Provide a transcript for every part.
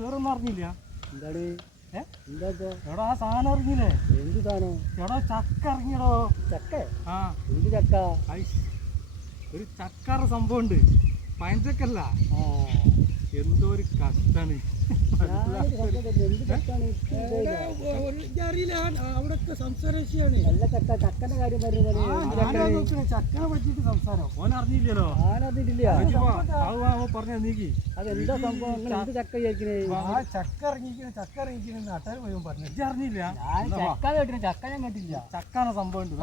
വേറൊന്നും അറിഞ്ഞില്ല. എന്താണ് എടാ ആ സാധനം ഇറങ്ങിയില്ലേ? എന്ത് സാധനം? എടാ ചക്ക ഇറങ്ങിയടോ. ചക്ക? ആ എന്ത് ചക്ക? ഒരു ചക്കാറ സംഭവം ഉണ്ട്, പഴഞ്ചക്കല്ല. എന്തോ ഒരു കഷ്ടാണ്. അവിടത്തെ സംസാരമാണ്. നല്ല ചക്ക, ചക്കന്റെ കാര്യം പറഞ്ഞു. ചക്കനെ പറ്റിട്ട് സംസാരം ഓൻ അറിഞ്ഞില്ലല്ലോ. പറഞ്ഞ നീക്കി അതെന്താ സംഭവം? എന്ത് ചക്ക ചോദിക്കണേ? ചക്ക ഇറങ്ങിക്കണ നാട്ടുകാർ പോയി പറഞ്ഞു. എനിക്ക് അറിഞ്ഞില്ല. ചക്ക കേട്ടില്ല, ചക്ക ഞാൻ കേട്ടില്ല. ചക്കാന സംഭവം ഉണ്ട്.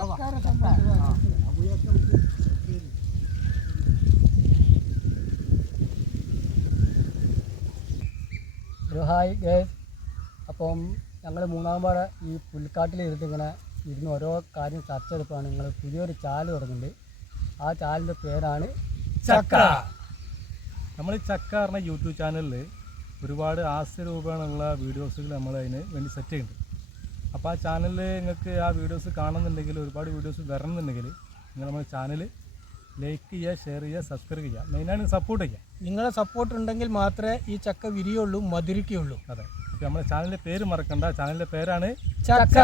ഹായ് ഗേസ്, അപ്പം ഞങ്ങൾ മൂന്നാം പാട ഈ പുൽക്കാട്ടിൽ ഇങ്ങനെ ഇരുന്ന് ഓരോ കാര്യം ചർച്ച ചെയ്തപ്പോഴാണ് നിങ്ങൾ പുതിയൊരു ചാനൽ തുടങ്ങുന്നുണ്ട്. ആ ചാനലിൻ്റെ പേരാണ് ചക്ക. നമ്മൾ ഈ ചക്ക പറഞ്ഞ യൂട്യൂബ് ചാനലിൽ ഒരുപാട് ഹാസ്യരൂപേണുള്ള വീഡിയോസുകൾ നമ്മൾ അതിന് വേണ്ടി സെറ്റ് ചെയ്യുന്നുണ്ട്. അപ്പോൾ ആ ചാനലിൽ നിങ്ങൾക്ക് ആ വീഡിയോസ് കാണുന്നുണ്ടെങ്കിൽ, ഒരുപാട് വീഡിയോസ് വരണമെന്നുണ്ടെങ്കിൽ നിങ്ങൾ നമ്മുടെ ചാനൽ ലൈക്ക് ചെയ്യുക, ഷെയർ ചെയ്യുക, സബ്സ്ക്രൈബ് ചെയ്യുക. മെയിനായിട്ട് സപ്പോർട്ട് ചെയ്യുക. നിങ്ങളെ സപ്പോർട്ട് ഉണ്ടെങ്കിൽ മാത്രമേ ഈ ചക്ക വിരിയുള്ളൂ, മധുരിക്കുള്ളൂ. അതെ. അപ്പോൾ നമ്മുടെ ചാനലിൻ്റെ പേര് മറക്കണ്ട. ചാനലിൻ്റെ പേരാണ് ചക്ക.